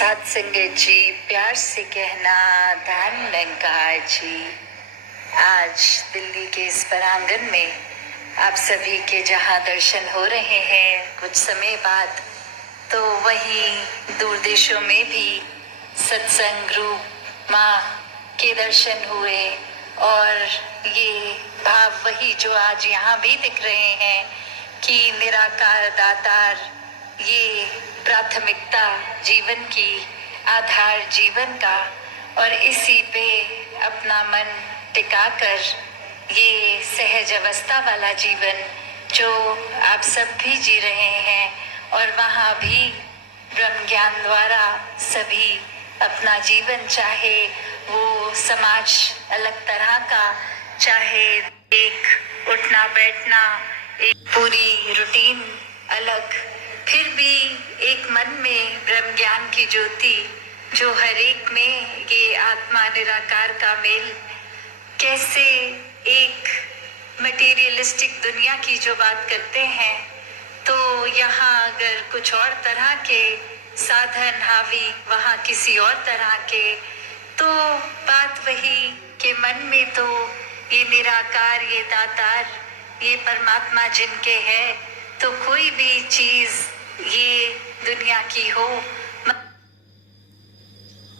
साथ संगत जी, प्यार से कहना धन निरंकार जी। आज दिल्ली के इस प्रांगण में आप सभी के जहां दर्शन हो रहे हैं कुछ समय बाद, तो वहीं दूर देशों में भी सत्संग रूप माँ के दर्शन हुए। और ये भाव वही जो आज यहाँ भी दिख रहे हैं कि निराकार दातार ये प्राथमिकता जीवन की, आधार जीवन का, और इसी पे अपना मन टिकाकर ये सहज अवस्था वाला जीवन जो आप सब भी जी रहे हैं, और वहाँ भी ब्रह्म ज्ञान द्वारा सभी अपना जीवन, चाहे वो समाज अलग तरह का, चाहे एक उठना बैठना, एक पूरी रूटीन अलग, फिर भी एक मन में ब्रह्म ज्ञान की ज्योति जो हर एक में ये आत्मा निराकार का मेल, कैसे एक मटेरियलिस्टिक दुनिया की जो बात करते हैं, तो यहाँ अगर कुछ और तरह के साधन हावी, वहाँ किसी और तरह के, तो बात वही कि मन में तो ये निराकार, ये दातार, ये परमात्मा जिनके है, तो कोई भी चीज ये दुनिया की हो, मन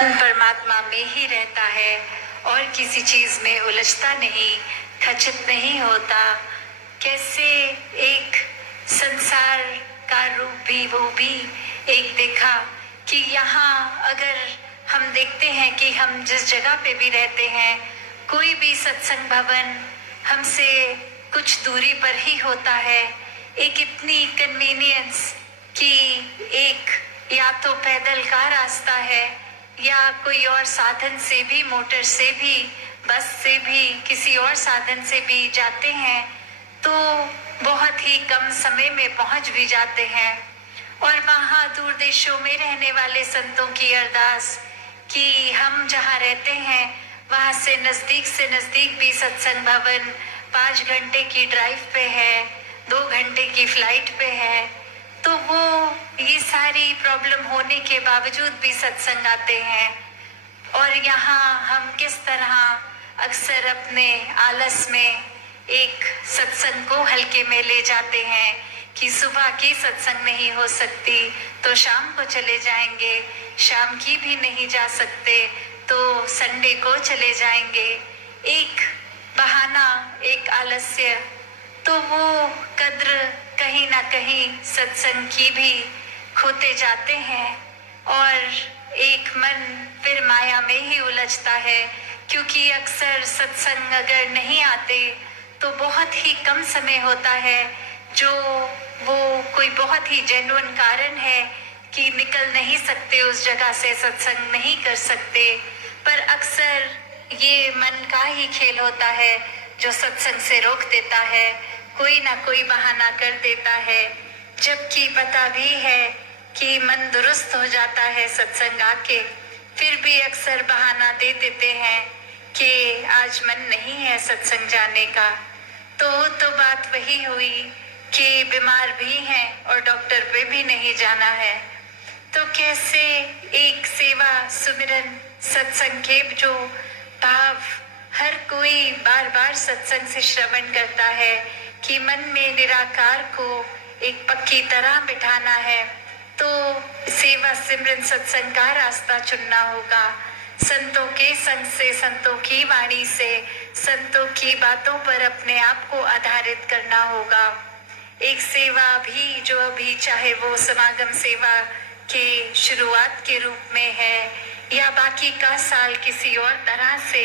परमात्मा में ही रहता है और किसी चीज में उलझता नहीं, खचित नहीं होता। कैसे एक संसार का रूप भी, वो भी एक देखा कि यहाँ अगर हम देखते हैं कि हम जिस जगह पे भी रहते हैं, कोई भी सत्संग भवन हमसे कुछ दूरी पर ही होता है। एक इतनी कन्वीनियंस कि एक या तो पैदल का रास्ता है या कोई और साधन से भी, मोटर से भी, बस से भी, किसी और साधन से भी जाते हैं तो बहुत ही कम समय में पहुंच भी जाते हैं। और वहाँ दूर देशों में रहने वाले संतों की अरदास कि हम जहाँ रहते हैं वहाँ से नजदीक भी सत्संग भवन 5 घंटे की ड्राइव पे है, 2 घंटे की फ्लाइट पे है, तो वो ये सारी प्रॉब्लम होने के बावजूद भी सत्संग आते हैं। और यहाँ हम किस तरह अक्सर अपने आलस में एक सत्संग को हल्के में ले जाते हैं कि सुबह की सत्संग नहीं हो सकती तो शाम को चले जाएंगे, शाम की भी नहीं जा सकते तो संडे को चले जाएंगे। एक बहाना, एक आलस्य, तो वो कद्र कहीं ना कहीं सत्संग की भी खोते जाते हैं। और एक मन फिर माया में ही उलझता है, क्योंकि अक्सर सत्संग अगर नहीं आते तो बहुत ही कम समय होता है जो वो कोई बहुत ही जेन्युइन कारण है कि निकल नहीं सकते उस जगह से, सत्संग नहीं कर सकते। पर अक्सर ये मन का ही खेल होता है जो सत्संग से रोक देता है, कोई ना कोई बहाना कर देता है, जबकि पता भी है कि मन दुरुस्त हो जाता है सत्संग आके, फिर भी अक्सर बहाना दे देते हैं कि आज मन नहीं है सत्संग जाने का। तो बात वही हुई कि बीमार भी हैं और डॉक्टर पे भी नहीं जाना है। तो कैसे एक सेवा, सुमिरन, सत्संग के जो भाव हर कोई बार बार सत्संग से श्रवण करता है कि मन में निराकार को एक पक्की तरह बिठाना है, तो सेवा सिमरन सत्संग का रास्ता चुनना होगा। संतों के संग से, संतों की वाणी से, संतों की बातों पर अपने आप को आधारित करना होगा। एक सेवा भी जो अभी, चाहे वो समागम सेवा के शुरुआत के रूप में है या बाकी का साल किसी और तरह से,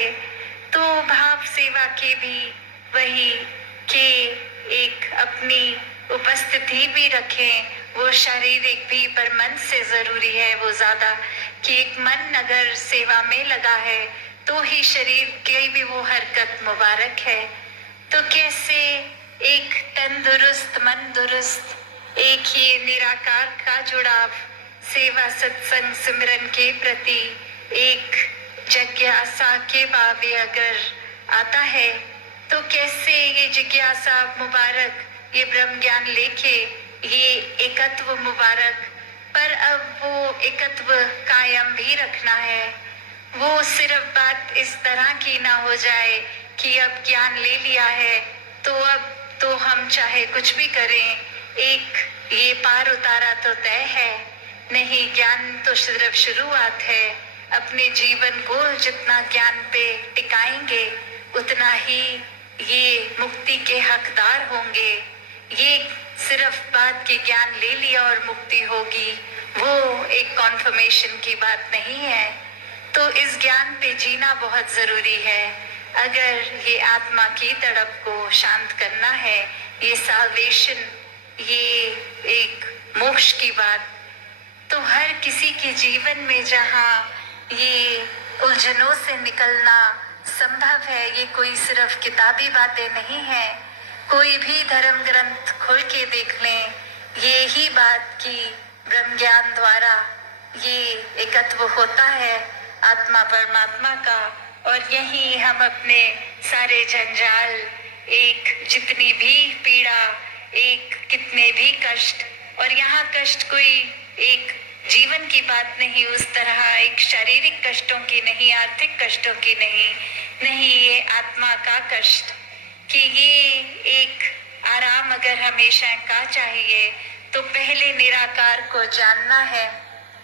तो भाव सेवा के भी वही कि एक अपनी उपस्थिति भी रखें, वो शारीरिक भी, पर मन से जरूरी है वो ज्यादा, कि एक मन अगर सेवा में लगा है तो ही शरीर की भी वो हरकत मुबारक है। तो कैसे एक तन दुरुस्त, मन दुरुस्त, एक ही निराकार का जुड़ाव सेवा सत्संग सिमरन के प्रति एक जिज्ञासा के भाव अगर आता है, तो कैसे ये जिज्ञासा मुबारक, ये ब्रह्म ज्ञान लेके, ये एकत्व मुबारक पर अब वो एकत्व कायम भी रखना है। वो सिर्फ बात इस तरह की ना हो जाए कि अब ज्ञान ले लिया है तो अब तो हम चाहे कुछ भी करें, एक ये पार उतारा तो तय है। नहीं, ज्ञान तो सिर्फ शुरुआत है। अपने जीवन को जितना ज्ञान पे टिकाएंगे उतना ही ये मुक्ति के हकदार होंगे। ये सिर्फ बात की ज्ञान ले लिया और मुक्ति होगी, वो एक कॉन्फर्मेशन की बात नहीं है। तो इस ज्ञान पे जीना बहुत जरूरी है। अगर ये आत्मा की तड़प को शांत करना है, ये साल्वेशन, ये एक मोक्ष की बात, तो हर किसी के जीवन में जहाँ ये उलझनों से निकलना संभव है, ये कोई सिर्फ किताबी बातें नहीं है। कोई भी धर्म ग्रंथ खोल के देख लें, ये ही बात की ब्रह्म ज्ञान द्वारा ये एकत्व होता है आत्मा परमात्मा का। और यही हम अपने सारे जंजाल, एक जितनी भी पीड़ा, एक कितने भी कष्ट, और यहाँ कष्ट कोई एक जीवन की बात नहीं, उस तरह एक शारीरिक कष्टों की नहीं, आर्थिक कष्टों की नहीं, ये आत्मा का कष्ट कि ये एक आराम अगर हमेशा का चाहिए तो पहले निराकार को जानना है,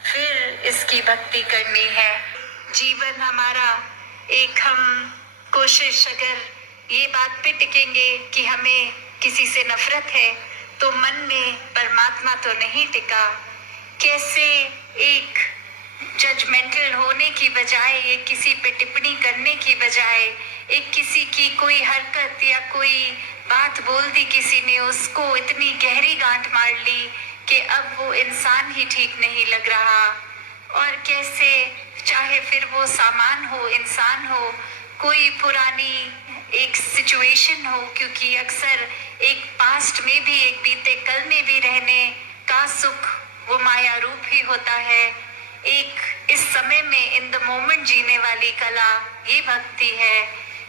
फिर इसकी भक्ति करनी है। जीवन हमारा एक, हम कोशिश अगर ये बात पे टिकेंगे कि हमें किसी से नफरत है तो मन में परमात्मा तो नहीं टिका। कैसे एक जजमेंटल होने की बजाय, एक किसी पे टिप्पणी करने की बजाय, एक किसी की कोई हरकत या कोई बात बोल दी किसी ने, उसको इतनी गहरी गांठ मार ली कि अब वो इंसान ही ठीक नहीं लग रहा। और कैसे चाहे फिर वो सामान हो, इंसान हो, कोई पुरानी एक सिचुएशन हो, क्योंकि अक्सर एक पास्ट में भी, एक बीते कल में भी रहने का सुख वो माया रूप ही होता है। एक इस समय में इन द मोमेंट जीने वाली कला ये भक्ति है,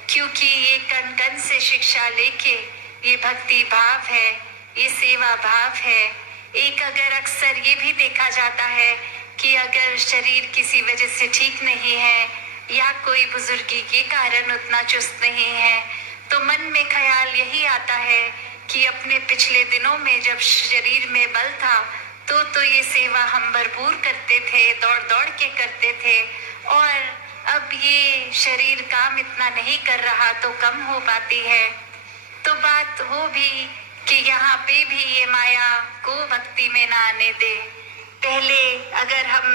क्योंकि ये कण कण से शिक्षा लेके ये भक्ति भाव है, ये सेवा भाव है। एक अगर अक्सर ये भी देखा जाता है कि अगर शरीर किसी वजह से ठीक नहीं है या कोई बुजुर्गी के कारण उतना चुस्त नहीं है तो मन में ख्याल यही आता है कि अपने पिछले दिनों में जब शरीर में बल था तो ये सेवा हम भरपूर करते थे, दौड़ दौड़ के करते थे, और अब ये शरीर काम इतना नहीं कर रहा तो कम हो पाती है। तो बात वो भी कि यहाँ पे भी ये माया को भक्ति में ना आने दे। पहले अगर हम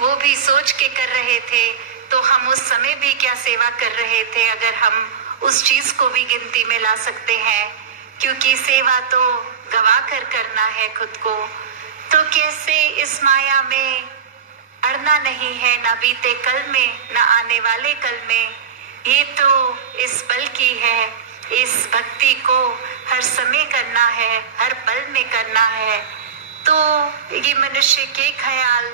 वो भी सोच के कर रहे थे तो हम उस समय भी क्या सेवा कर रहे थे, अगर हम उस चीज को भी गिनती में ला सकते हैं, क्योंकि सेवा तो गवा कर करना है खुद को। तो कैसे इस माया में अड़ना नहीं है, ना बीते कल में ना आने वाले कल में, ये तो इस पल की है। इस भक्ति को हर समय करना है, हर पल में करना है। तो ये मनुष्य के ख्याल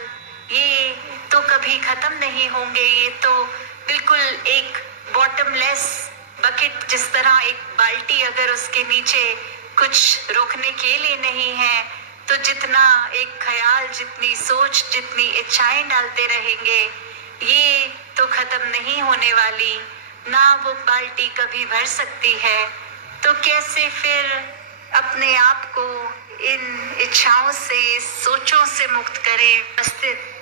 ये तो कभी खत्म नहीं होंगे। ये तो बिल्कुल एक बॉटमलेस बकेट, जिस तरह एक बाल्टी अगर उसके नीचे कुछ रोकने के लिए नहीं है तो जितना एक ख्याल, जितनी सोच, जितनी इच्छाएं डालते रहेंगे ये तो खत्म नहीं होने वाली, ना वो बाल्टी कभी भर सकती है। तो कैसे फिर अपने आप को इन इच्छाओं से, सोचों से मुक्त करें, अस्तित्व।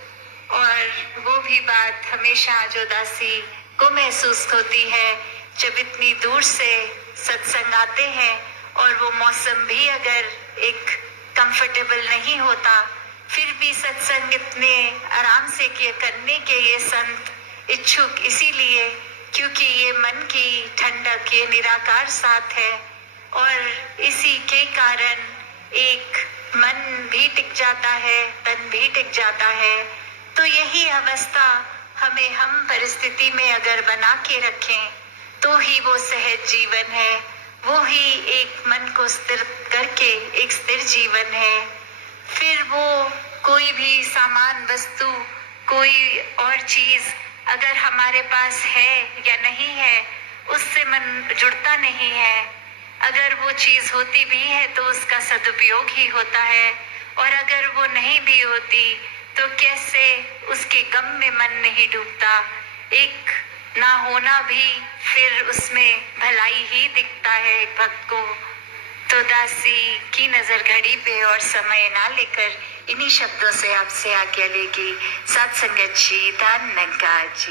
और वो भी बात हमेशा जो दासी को महसूस होती है जब इतनी दूर से सत्संग आते हैं और वो मौसम भी अगर एक कंफर्टेबल नहीं होता, फिर भी सत्संग इतने आराम से करने के ये संत इच्छुक इसीलिए क्योंकि ये मन की ठंडक, ये निराकार साथ है। और इसी के कारण एक मन भी टिक जाता है, तन भी टिक जाता है। तो यही अवस्था हमें हम परिस्थिति में अगर बना के रखें तो ही वो सहज जीवन है, वो ही एक मन को स्थिर करके एक स्थिर जीवन है। फिर वो कोई भी सामान, वस्तु, कोई और चीज अगर हमारे पास है या नहीं है उससे मन जुड़ता नहीं है। अगर वो चीज होती भी है तो उसका सदुपयोग ही होता है और अगर वो नहीं भी होती तो कैसे उसके गम में मन नहीं डूबता। एक ना होना भी फिर उसमें भलाई ही दिखता है एक भक्त को। तो दासी की नजर घड़ी पे और समय ना लेकर इन्हीं शब्दों से आपसे आज्ञा लेगी। सत्संगत जी, धन्यवाद जी।